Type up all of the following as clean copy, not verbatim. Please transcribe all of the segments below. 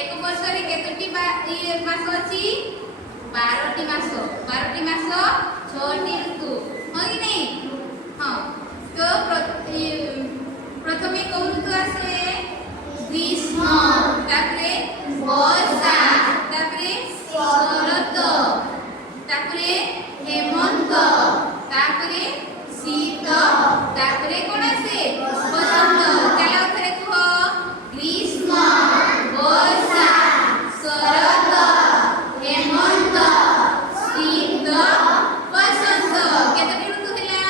एक वर्ष रे केतोटी मास अछि 12टी मास 12टी मास 6टी ऋतु हो कि नहीं हां तो प्रथमे कोन ऋतु आसे ग्रीष्म तापरे वर्षा तापरे शरत तापरे हेमंत तापरे शीत तापरे कोन आसे बसंत चलो थरे कहो ग्रीष्म वर्षा शरत हेमंत शीत बसंत केतटी ऋतु हैला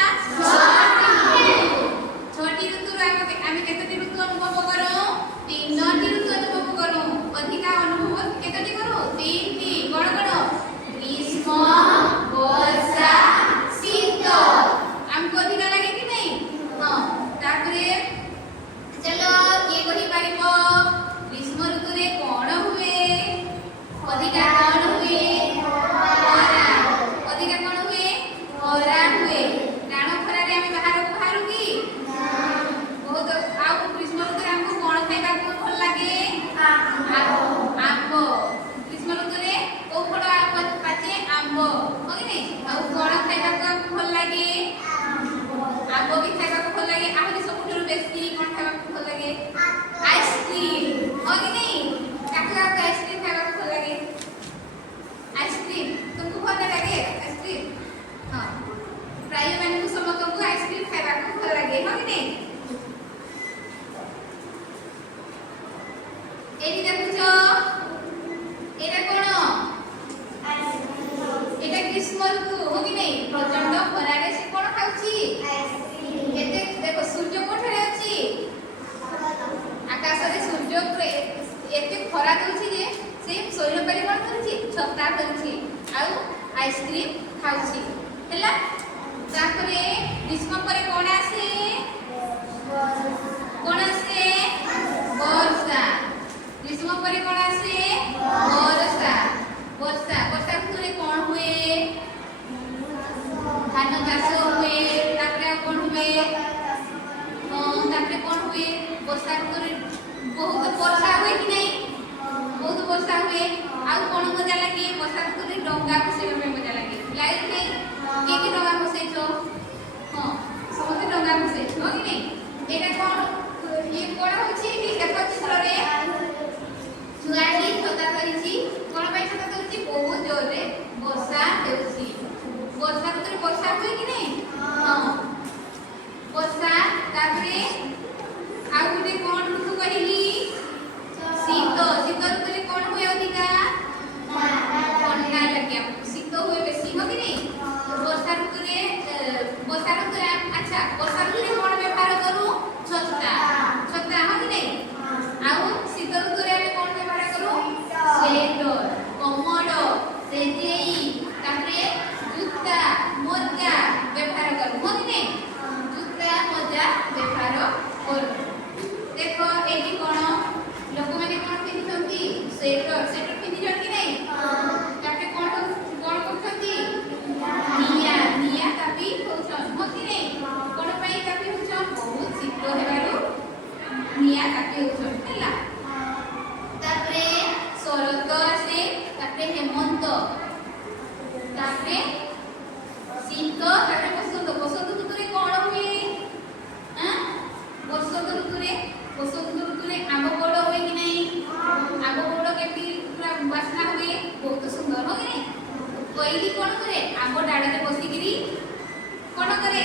6टी ऋतु आमे केतटी ऋतु अनुभव करो 3टी ऋतु अनुभव करो अधिका अनुभव केतटी करो 3टी कोन ग्रीष्म वर्षा शीत हमको अधिका लगे कि नहीं हां तापरे चलो ये कहि पारिबो ग्रीष्म ऋतु रे कोन हुए अधिका कोन हुए खरा अधिका कोन हुए खरा हुए राण खरा रे हम बाहर को बाहरु की बहुत आ ग्रीष्म ऋतु रे हमको कोन खाइबा को भल लागे आंबो ग्रीष्म ऋतु रे ओ फळ पाचे आंबो हो कि नहीं आ कोन खाइबा को भल लागे आंबो भी खाइबा को भल लागे आहुरी सबुठुरु बेसी कोन खाइबा को भल लागे आइसक्रीम हो कि नहीं काका आइसक्रीम खाइबा को भल लागे आइसक्रीम तुमको भल लागे आइसक्रीम हां प्राय माने को समस्त को आइसक्रीम खाइबा को भल लागे हो कि नहीं एटी देखुछो एटा कोन एटा ग्रीष्म ऋतु हो कि नहीं प्रचंड खरा रे से कोन खाउची एते देखो सूर्य कोठरे अछि आकाश रे सूर्य एते खरा दउची जे से सोइल परि कोन करछि छत्ता करछि आ आइसक्रीम खाउछि हैला तापरे ग्रीष्म परे कोन आसे वर्षा ग्रीष्म परे कोन आसे वर्षा वर्षा वर्षा ऋतु रे कोन हुए धान चाष हुए तापरे कोन हुए तापरे कोन हुए वर्षा ऋतु रे बहुत वर्षा हुए कि नहीं बहुत वर्षा हुए आ कोन मजा लागे वर्षा ऋतु रे डंगा बसैबा में मजा लागे लागे नहीं के डंगा बसैछो हां समस्त डंगा बसैछो हो कि नहीं एटा कोन ये कोन होछि कि एक चित्र रे सुगाडी छता करिछि कोन भाई छता करिछि बहुत जोर रे वर्षा हेउछि वर्षा ऋतु वर्षा हुए कि नहीं हां वर्षा तापरे आ गुटे कोन ऋतु कहिली शीत शीत ऋतु रे कोन हुए अधिका ठंडा लगे शीत हुए बेसी हो कि नहीं वर्षा ऋतु रे अच्छा वर्षा ऋतु रे कोन व्यवहार करू छत्ता छत्ता हो कि नहीं आ शीत ऋतु रे कोन व्यवहार करू स्वेटर कमल सेजेई तापरे जूता मोजा व्यवहार करू हो कि नहीं जूता मोजा व्यवहार करू देखो एटी कोन लोक माने कोन पिंधुछंती स्वेटर स्वेटर पिंधिछन कि नहीं तापरे कोन करछंती निया निया तापी होछन हो कि नहीं कोन पई तापी होछन बहुत शीत हेबारु निया तापी होछन हैला तापरे शरत आसे तापरे हेमंत तापरे शीत तापरे बसंत बसंत ऋतु रे कोन हुए हां बसंत ऋतु रे आंब बड़ हुए कि नहीं आंब बड़ केटी पूरा वासना हुए बहुत सुंदर हो कि नहीं कोइली कोन करे आंब डाड़ रे बसिगिरी कोन करे